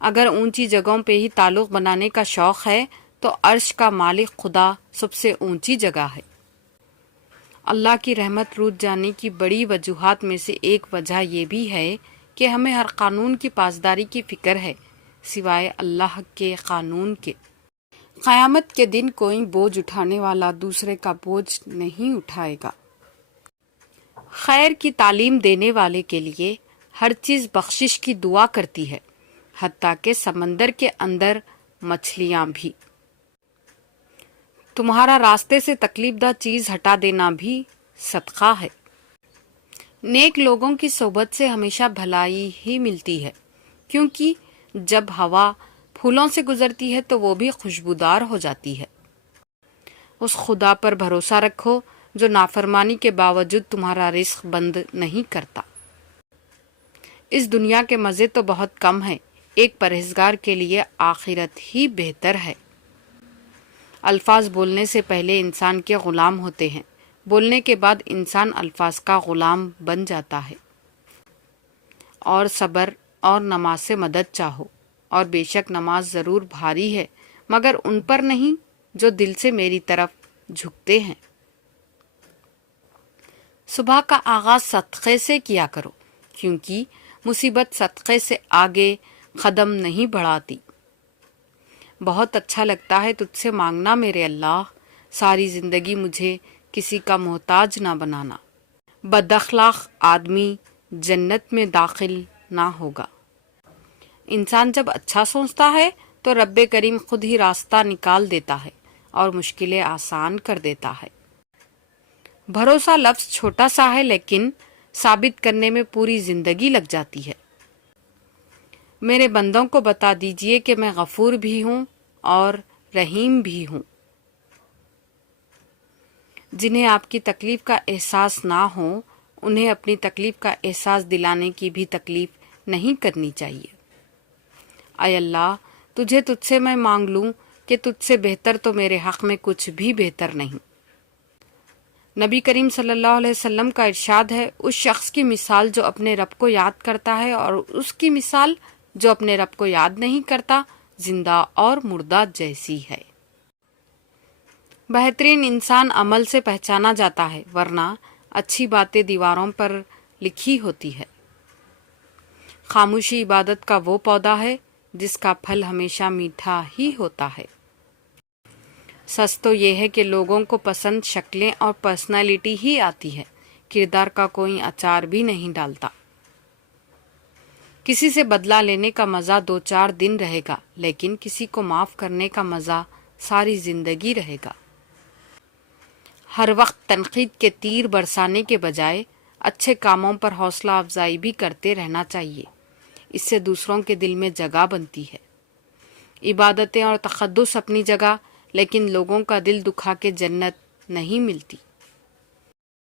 اگر اونچی جگہوں پہ ہی تعلق بنانے کا شوق ہے تو عرش کا مالک خدا سب سے اونچی جگہ ہے۔ اللہ کی رحمت روٹ جانے کی بڑی وجوہات میں سے ایک وجہ یہ بھی ہے کہ ہمیں ہر قانون کی پاسداری کی فکر ہے سوائے اللہ کے قانون کے۔ قیامت کے دن کوئی بوجھ اٹھانے والا دوسرے کا بوجھ نہیں اٹھائے گا۔ خیر کی تعلیم دینے والے کے لیے ہر چیز بخشش کی دعا کرتی ہے، حتیٰ کہ سمندر کے اندر مچھلیاں بھی۔ تمہارا راستے سے تکلیف دہ چیز ہٹا دینا بھی صدقہ ہے۔ نیک لوگوں کی صحبت سے ہمیشہ بھلائی ہی ملتی ہے، کیونکہ جب ہوا پھولوں سے گزرتی ہے تو وہ بھی خوشبودار ہو جاتی ہے۔ اس خدا پر بھروسہ رکھو جو نافرمانی کے باوجود تمہارا رزق بند نہیں کرتا۔ اس دنیا کے مزے تو بہت کم ہیں، ایک پرہیزگار کے لیے آخرت ہی بہتر ہے۔ الفاظ بولنے سے پہلے انسان کے غلام ہوتے ہیں، بولنے کے بعد انسان الفاظ کا غلام بن جاتا ہے۔ اور صبر اور نماز سے مدد چاہو، اور بے شک نماز ضرور بھاری ہے مگر ان پر نہیں جو دل سے میری طرف جھکتے ہیں۔ صبح کا آغاز صدقے سے کیا کرو، کیونکہ مصیبت صدقے سے آگے قدم نہیں بڑھاتی۔ بہت اچھا لگتا ہے تجھ سے مانگنا میرے اللہ، ساری زندگی مجھے کسی کا محتاج نہ بنانا۔ بد اخلاق آدمی جنت میں داخل نہ ہوگا۔ انسان جب اچھا سوچتا ہے تو رب کریم خود ہی راستہ نکال دیتا ہے اور مشکلیں آسان کر دیتا ہے۔ بھروسہ لفظ چھوٹا سا ہے لیکن ثابت کرنے میں پوری زندگی لگ جاتی ہے۔ میرے بندوں کو بتا دیجئے کہ میں غفور بھی ہوں اور رحیم بھی ہوں۔ جنہیں آپ کی تکلیف کا احساس نہ ہو انہیں اپنی تکلیف کا احساس دلانے کی بھی تکلیف نہیں کرنی چاہیے۔ اے اللہ، تجھ سے میں مانگ لوں کہ تجھ سے بہتر تو میرے حق میں کچھ بھی بہتر نہیں۔ نبی کریم صلی اللہ علیہ وسلم کا ارشاد ہے، اس شخص کی مثال جو اپنے رب کو یاد کرتا ہے اور اس کی مثال جو اپنے رب کو یاد نہیں کرتا زندہ اور مردہ جیسی ہے۔ بہترین انسان عمل سے پہچانا جاتا ہے، ورنہ اچھی باتیں دیواروں پر لکھی ہوتی ہے۔ خاموشی عبادت کا وہ پودا ہے جس کا پھل ہمیشہ میٹھا ہی ہوتا ہے۔ سچ تو یہ ہے کہ لوگوں کو پسند شکلیں اور پرسنالٹی ہی آتی ہے، کردار کا کوئی اچار بھی نہیں ڈالتا۔ کسی سے بدلہ لینے کا مزہ 2-4 دن رہے گا، لیکن کسی کو معاف کرنے کا مزہ ساری زندگی رہے گا۔ ہر وقت تنقید کے تیر برسانے کے بجائے اچھے کاموں پر حوصلہ افزائی بھی کرتے رہنا چاہیے، اس سے دوسروں کے دل میں جگہ بنتی ہے۔ عبادتیں اور تقدس اپنی جگہ، لیکن لوگوں کا دل دکھا کے جنت نہیں ملتی۔